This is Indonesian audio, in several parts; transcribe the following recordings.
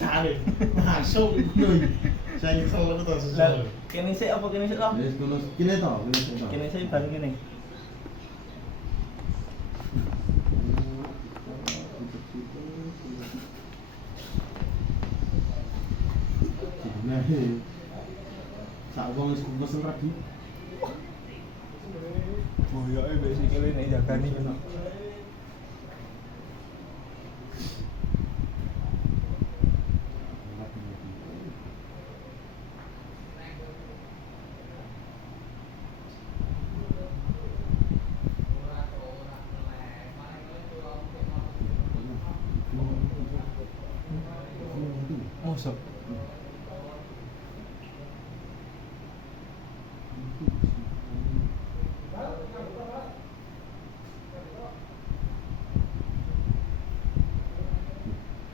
Cari, masuk nih. Saya nyesel aku tak Lah, sesuai. kene sik apa kene sik to? Wis kono kene to, kene to. Kene sik bareng kene. Nah, sak wong wis pesen rabi. Boyoke mbek sikile nek jagani ngono. Mosok.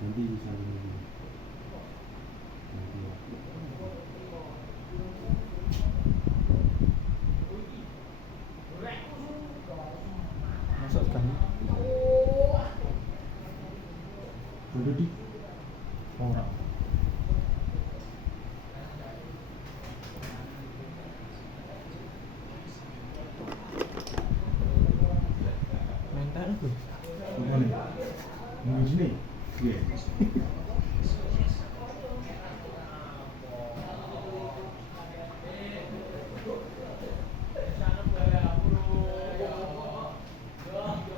Nanti bisa ini. Mosok kan. Udah di Ora. Mental aku. apa nih? Mau sini? Iya.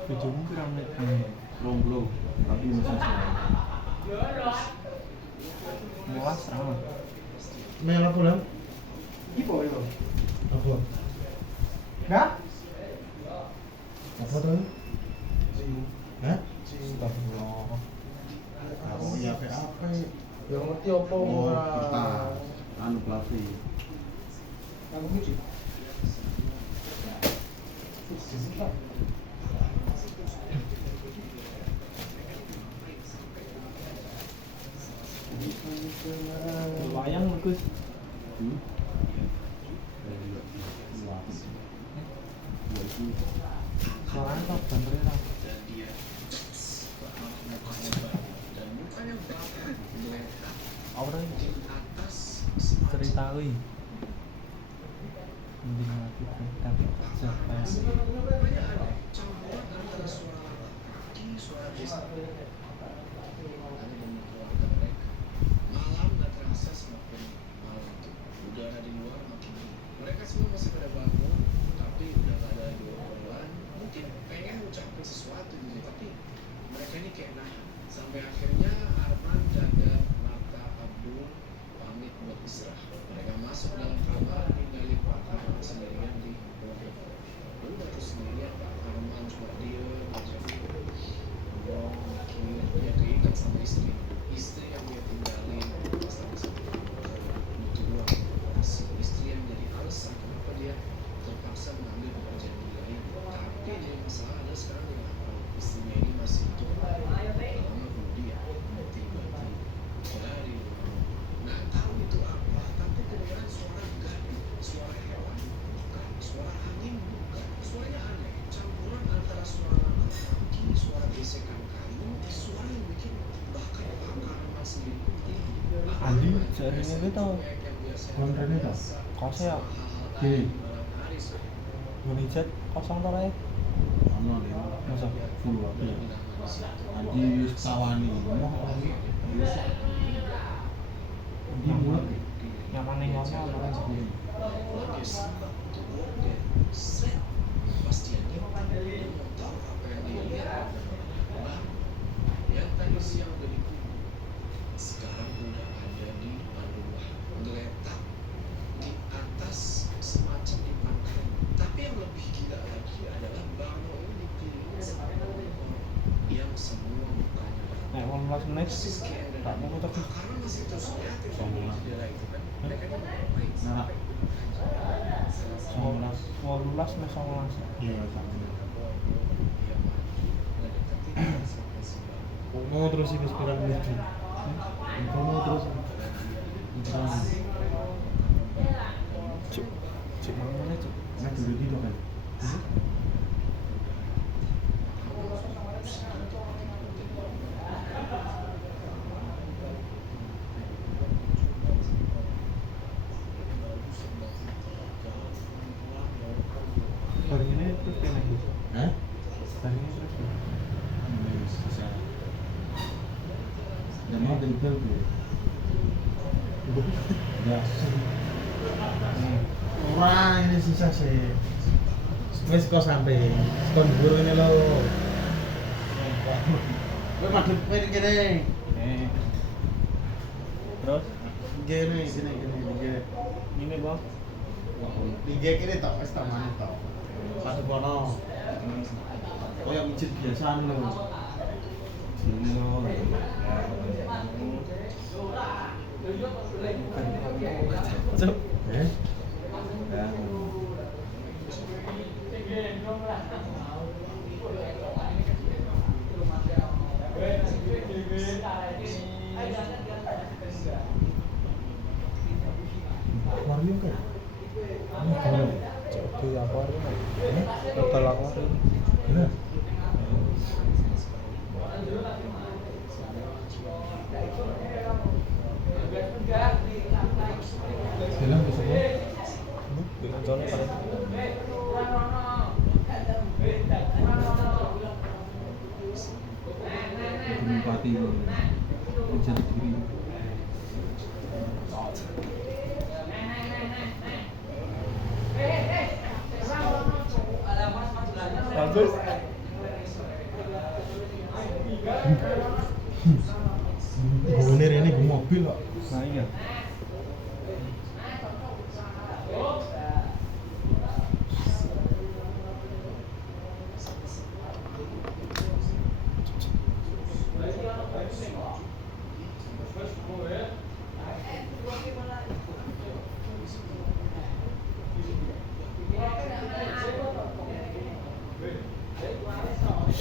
Videomu pirang menit? Romblo, tapi masa sih. Mulas sama. Main apa lan? Ipo itu. Apa? Nah? Apa tuh? Hah? Astagfirullah. Oh iya apa? Yang ngerti apa Oh, ora? kita anu pelatih. Aku puji. Sisipa. Wayang bagus. Hmm? Suaranya top banternya top. Apa tadi? Cerita kuwi. Mending mati tapi siapa yang malam gak terasa semakin malam itu udara di luar makin dingin. Mereka semua masih pada bangun tapi udah gak ada obrolan, mungkin pengen ngucapin sesuatu gitu tapi mereka ini kayak nahan sampai akhirnya Arman, Dadar, Marta, Abdul pamit buat istirahat. Mereka masuk dalam kamar ninggalin Pak Arman sendirian di ruang. Lalu baru sendirian Pak Arman cuma diem aja ngomong mikir dia keinget sama istri yang dia tinggalin pas lagi sakit butuh uang operasi. Istri yang jadi alasan kenapa dia terpaksa mengambil pekerjaan di lain. Tapi dia masalah ada sekarang dia nggak tahu istrinya ini masih hidup lama bunuh dia tiba-tiba dari rumah. Nggak tahu itu apa tapi kedengaran suara gaduh, suara hewan bukan, suara angin bukan, suaranya aneh campuran antara suara langkah kaki, suara gesekan kayu, suara yang bikin bahkan Pak Arman sendiri pun bingung. Andi jarine kuwi to. Kontrane to? Kose ya. Gini. Gunijat kosong to kae. Ono deh. Masa Full waktu. Andi wis tawani. Mau lagi. Andi mulut. nyaman ning ngono ora. Pas dia nyimpan, dia mau tahu apa yang dia lihat. Bang, yang tadi siang udah dikubur, sekarang udah ada di depan rumah, ngeletak di atas semacam dipan kayu. Tapi yang lebih gila lagi adalah Bangno ini dikelilingi sama orang yang semua mukanya Nek 18 menit persis kayak ada tak di mau tapi karena masih terus ngeliatin dari jendela itu kan. Mereka ini mau ngapain Nah. sampai 18 mek 19. Iya, sama. Mau terus ini sekarang ini. Mau terus. Cuk mana cuk. Nah, dulu di kan. terus kene iki. Hah? Tadi terus. Susah. Dan mau tinggal tuh. Ya, orang ini susah sih. Wes kok sampai kon guru ini lo. Kowe madhep kene kene. Terus Kene kene. ini bang. Tiga kene tok, wis tak manut tok. Madhep kono. Kayak masjid biasa lho. Sini lo. Cuk. Eh? Akuarium kan? Jadi akuarium. Total akuarium. Iya. Film bisa kok. Dengan zona paling. Bupati menjadi diri. Bagus. Gue ini gue mobil kok. Nah iya.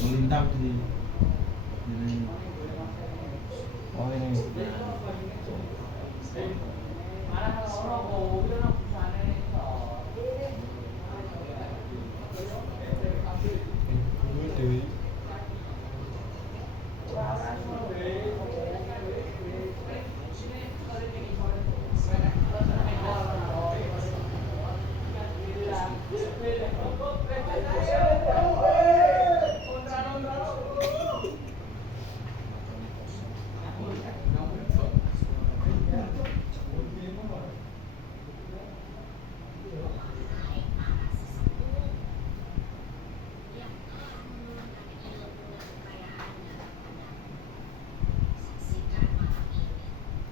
Melintang di ini. Oh ini. Dewi.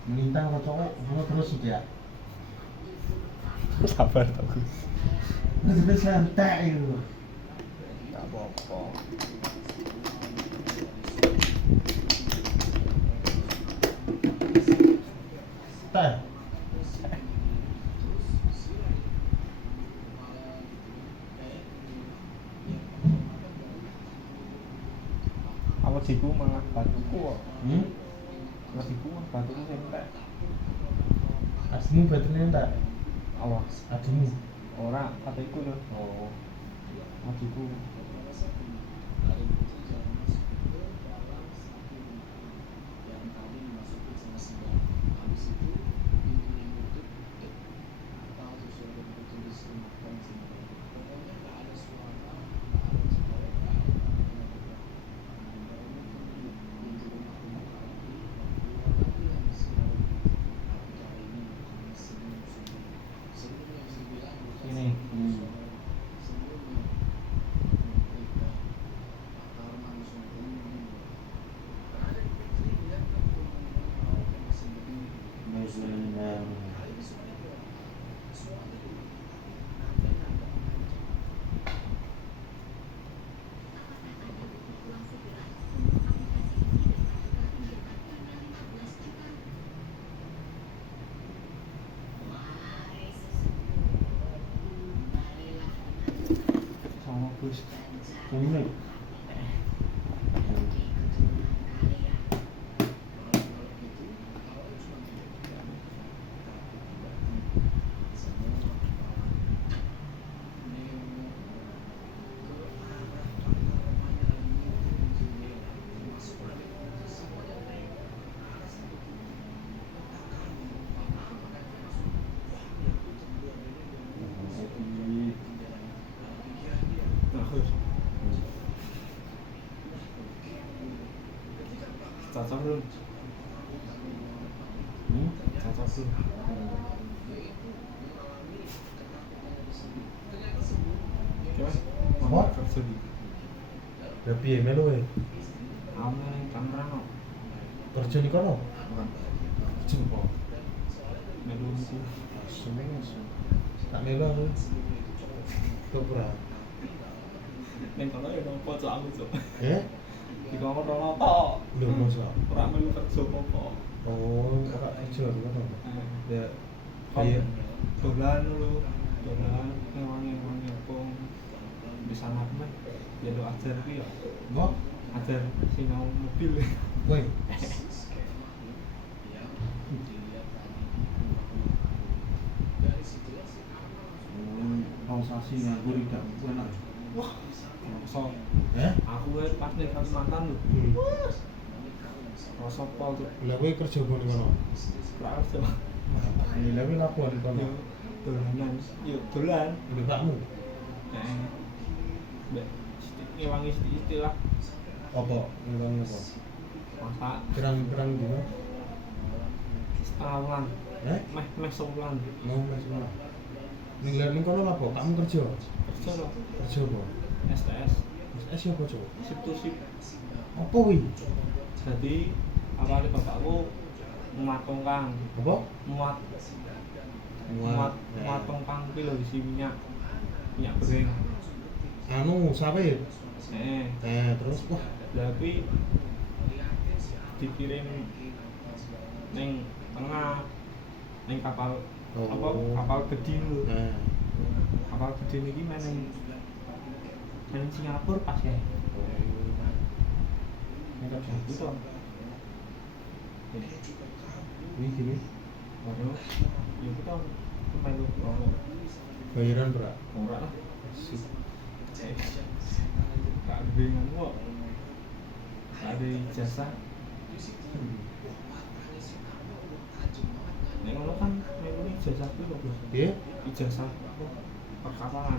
Melintang kok cowok, gue terus ya. Sabar tak Gus. Terus santai itu. Tak apa-apa. Teh. Apa jiku malah batuku kok. Hmm? Jiku malah batuku sing entek. Asmu baterainya enggak? Awas. Adimu. Ora, katiku lho. Oh. Matiku. Ini. Sama Gus. Ini. bagus. Cocok belum? Cocok belum? Coba, mau What? kerja di Lah piye melu e? Ame Tangerang. Kerja di kono? Bukan. Kerja apa? Melu itu. Seneng sih. Tak melu aku. Topra. Neng kono ya nopo cok aku cok. Di kono rono tok. Lho masa. Ora melu kerja apa-apa. Oh, ora kerja di kono. Ya Kon kayak dolan dulu. Dolan ngewangi-wangi apa bisa mah ya do ajar ki ya. kok Ajar sinau mobil. woi transaksi nganggur tidak enak. Wah, so Eh? aku pas ning Kalimantan lho. Rasa pol tuh. Lah kowe kerja apa di kono? Rasa. Lah kowe lapo di kono? Yo dolanan, yo dolan. Udah kamu? Mbak, ngewangi istilah Apa? Ngewangi apa? masak Kerang-kerang dino? setengah bulan, meh sebulan. Mau masuk mana? Ning lha ning kono lapo? Kamu kerja? Kerja loh, Kerja apa? STS, Siapa cowok? sip to sip. Apa wi? Jadi awalnya bapakku muat tongkang, Apa? muat tongkang itu loh isi minyak goreng. Anu sawit. Terus wah, Tapi dikirim neng tengah neng kapal apa kapal gede lho. Kapal gede niki meneng Singapura pas ya. Mereka jago toh. ini gini. Baru ya kita melu promo. Bayaran berapa? Ora lah. Sip. Kak bingung kok. Ada ijazah. Nek ngono kan melu ijazah kuwi lho, Bos. Piye? Ijazah apa? Perkapalan.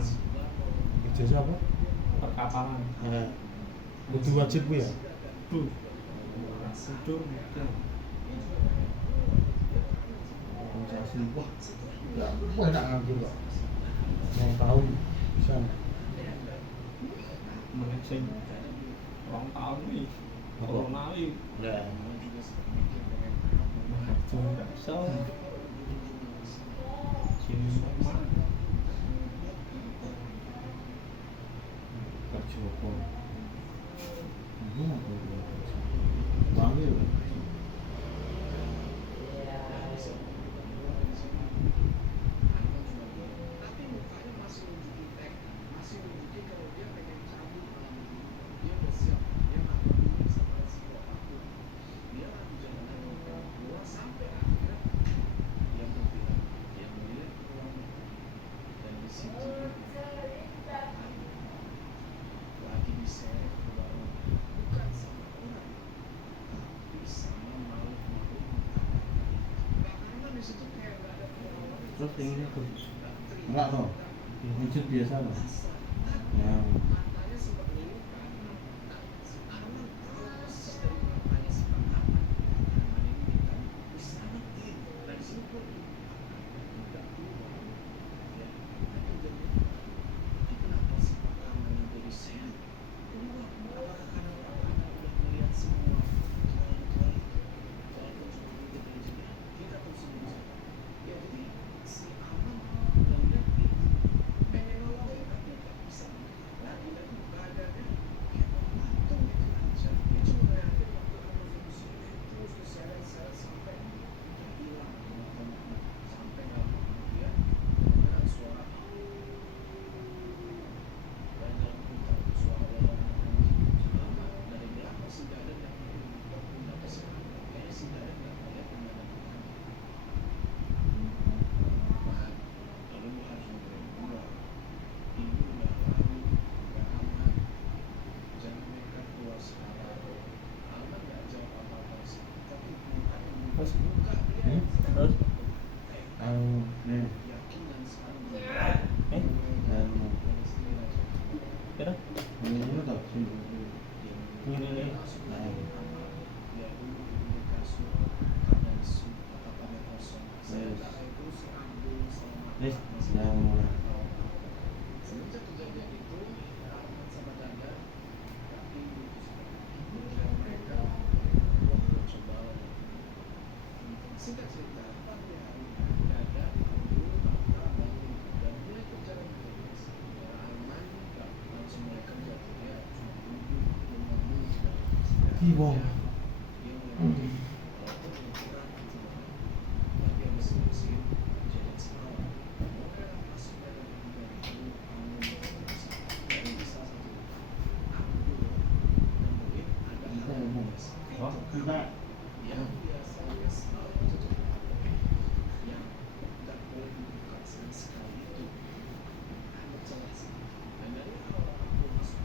Ijazah apa? Perkapalan. Kudu wajib ku ya? Tuh. Kudu ya. Organisasi wah. Ya, wah enak nganggur kok. Mau tahu bisa. Meneh sing 2 tahun iki. Apa? Corona iki. Ya. Cuma so. Sini mah. Kerja apa? Gimana tuh? Wangi loh. Terus ini tuh. Enggak toh? Wujud biasa loh. Yang Kira? Ini tau sih. Ini Yes. Yang mulai. Semenjak kejadian itu, Arman sama Dada, tapi mereka coba. Singkat cerita, pada hari Dada dulu bangun dan mulai kerja lagi. Arman nggak langsung mulai kerja, dia cuma duduk menunggu. Kibong. Dia mulai walaupun kurang gitu, tapi habis mesin kejadian semalam. Oh, Kita yang biasanya selalu tutup yang tidak boleh dibuka sama sekali itu ada celah sedikit. Dan dari awal aku masuk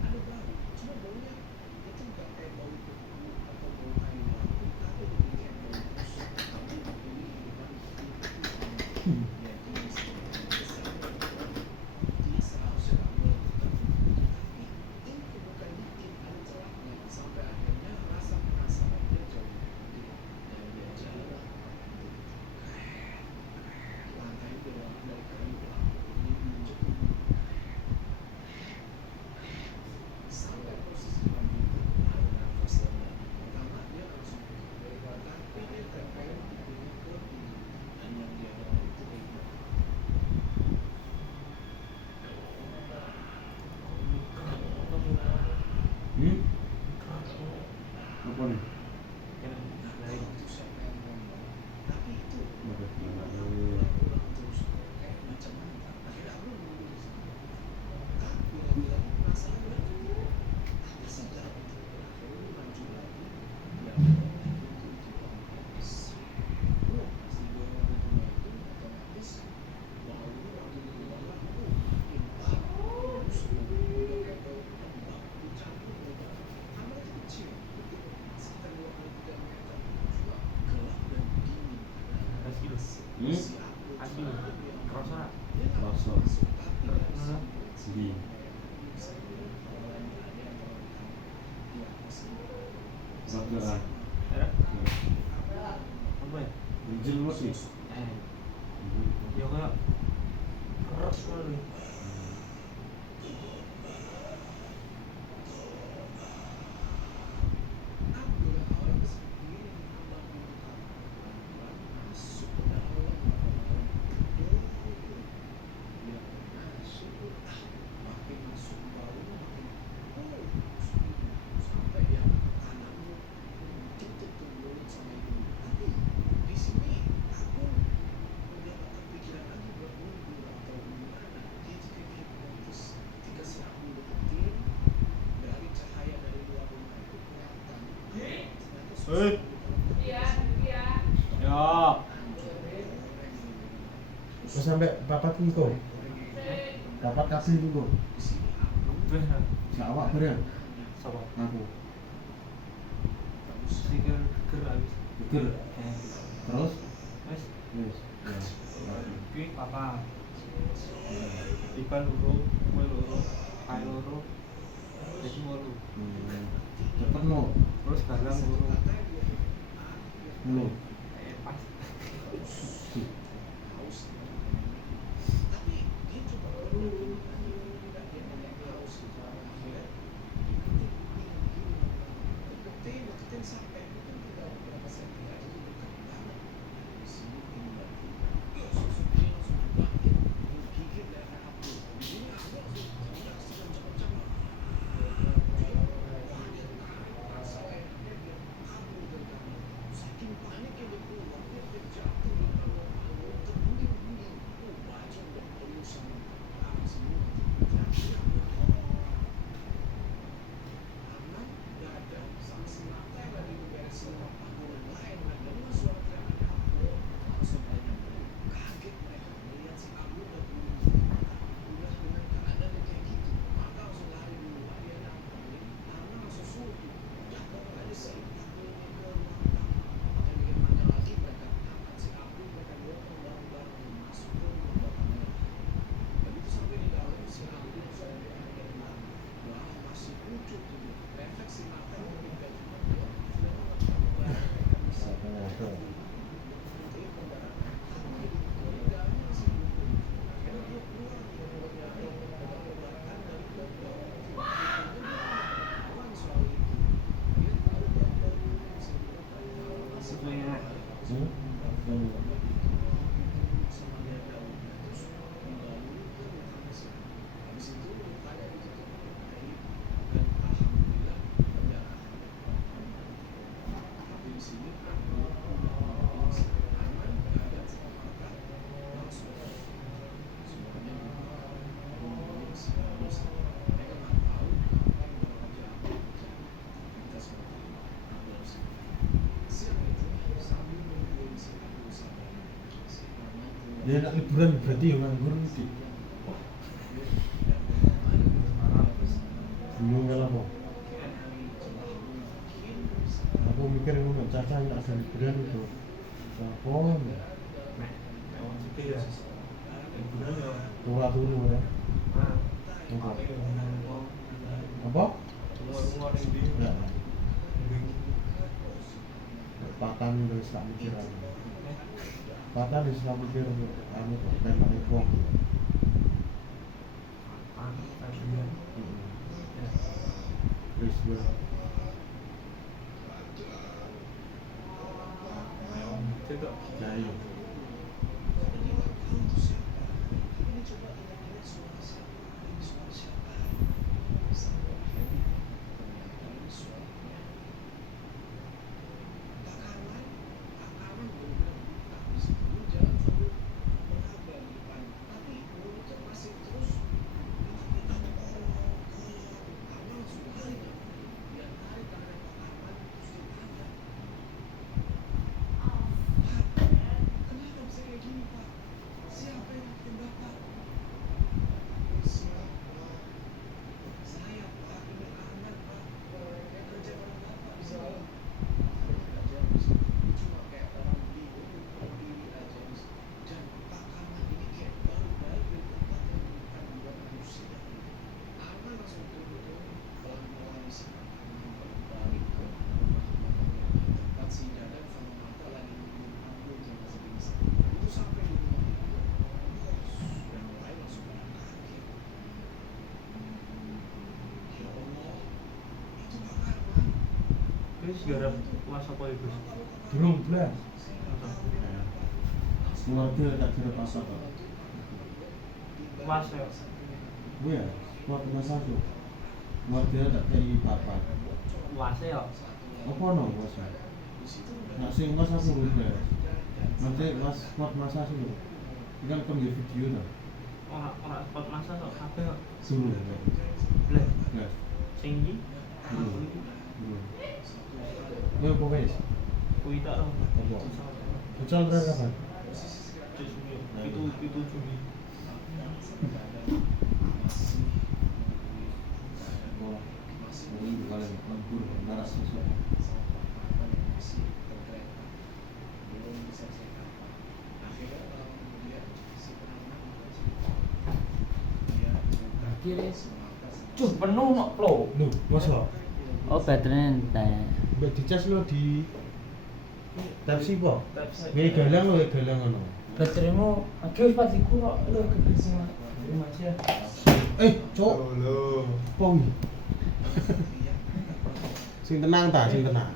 ada bau, cuma baunya itu nggak kayak bau beku atau bau kayu lampu, tapi lebih kayak bau busuk. Tapi ini bukan itu ya dia seharusnya nggak boleh buka, tapi ini kebuka dikit ada celahnya sampai akhirnya rasa penasaran dia jauh gede dan dia jalan lantai doang dari kayu lampu ini menunjuk sampai posisi komputer ada nafas lega. Pertama dia langsung pikir tapi dia terpengen punya kopi dan yang dia bawa itu itu apa nih? itu siapa yang ngomong tapi itu Mana? ulang terus kayak macam mana akhirnya aku nunggu di sana tapi bilang penasaran ada sejarah itu akhirnya maju lagi dia itu habis pasti dia mau itu otomatis baunya waktu di bawah makin bau udah kayak bau lembab dicampur dengan kamar itu kecil sekitar 23 meter cuma gelap dan dingin Asli. Asli. Kerasa. Rasa di Rasa Kira? Apa ya? Rijal masih. Ya kayak keras sekali. Eh, Ya. terus sampai papat niku. Papat kasih niku. Bener. Sak awak bareng. Sama. Aku. Sikil geger habis. Betul. Terus Wes, wis. Ya. kuwi papa. Iban loro, kowe loro, kae loro. Jadi loro. Cepet no. Terus galang loro. Lho. Pas. Saking paniknya dia Ya nak liburan berarti yang nganggur iki. Bingung kalau apa? Aku mikir ngono, caca nak ada liburan itu. Apa? Nek wong sithik ya. Liburan ya. Tua turu ya. Ah. Apa? Tapi ngomong Apa? semua ning ndi? Ya. Patan wis tak mikir aku. Patan wis tak mikir anu kok temane wong. Wis wae. Tidak. Ya iya. Wis garap puasa apa iku? Durung blas. Keluarga tak kira apa kok. Puasa ya. Gue ya, kuat masa tuh. Keluarga tak kira apa. Puasa ya. Apa no masa? Nak sing mas aku udah. Nanti mas kuat masa sih. Kan kan video nah. Ora spot masa kok kabeh kok. Suruh. Blek. Ya. Sing iki. Ya apa wes? Kuwi tak ro. Apa? Futsal terakhir kapan? Itu Juni. Wah, ini kalian lembur naras sesuatu. Cuh, penuh nok plo. Nuh, masa? Oh, baterainya entek. Mbak dicas lo di Pepsi po? Pepsi. Nggih galang lo galang ngono. Bateraimu aduh pas iku kok lho gede semua. Terima kasih. Cok. Lho. Pong. Sing tenang ta, sing tenang.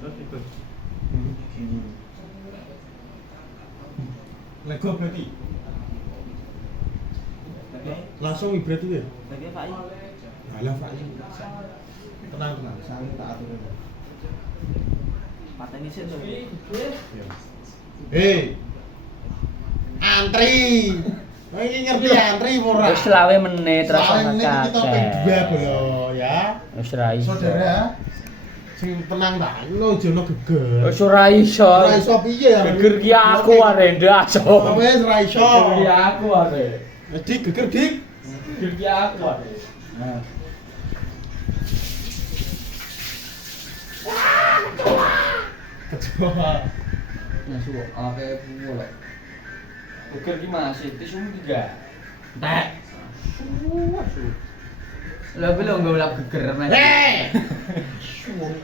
Terus itu. Lego berarti. Langsung berarti ya. Bagi Pak I. Alah Pak. Tenang tenang, saya tak atur. Pateni sik to. Hei. Antri. Oh, ini ngerti antri ora? Wis 20 menit terus Soalnya ana ini kita ping dua kakek. bolo ya. Wis ra iso. Saudara, sing tenang ta, lo jono geger. Wis ora iso. Ora iso piye ya? Geger ki aku arek ndak iso. Wis ora iso. Geger ki aku arek. Dik geger dik. Geger ki aku arek. Nah. Kecoa. Nasu ake bola. Geger ki masih tisu 3. Entek. Lah belum enggak ulap geger men.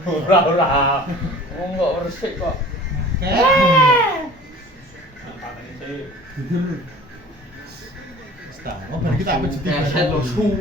Ora. Enggak resik kok. Oh, bari kita apa jadi Keset lo su.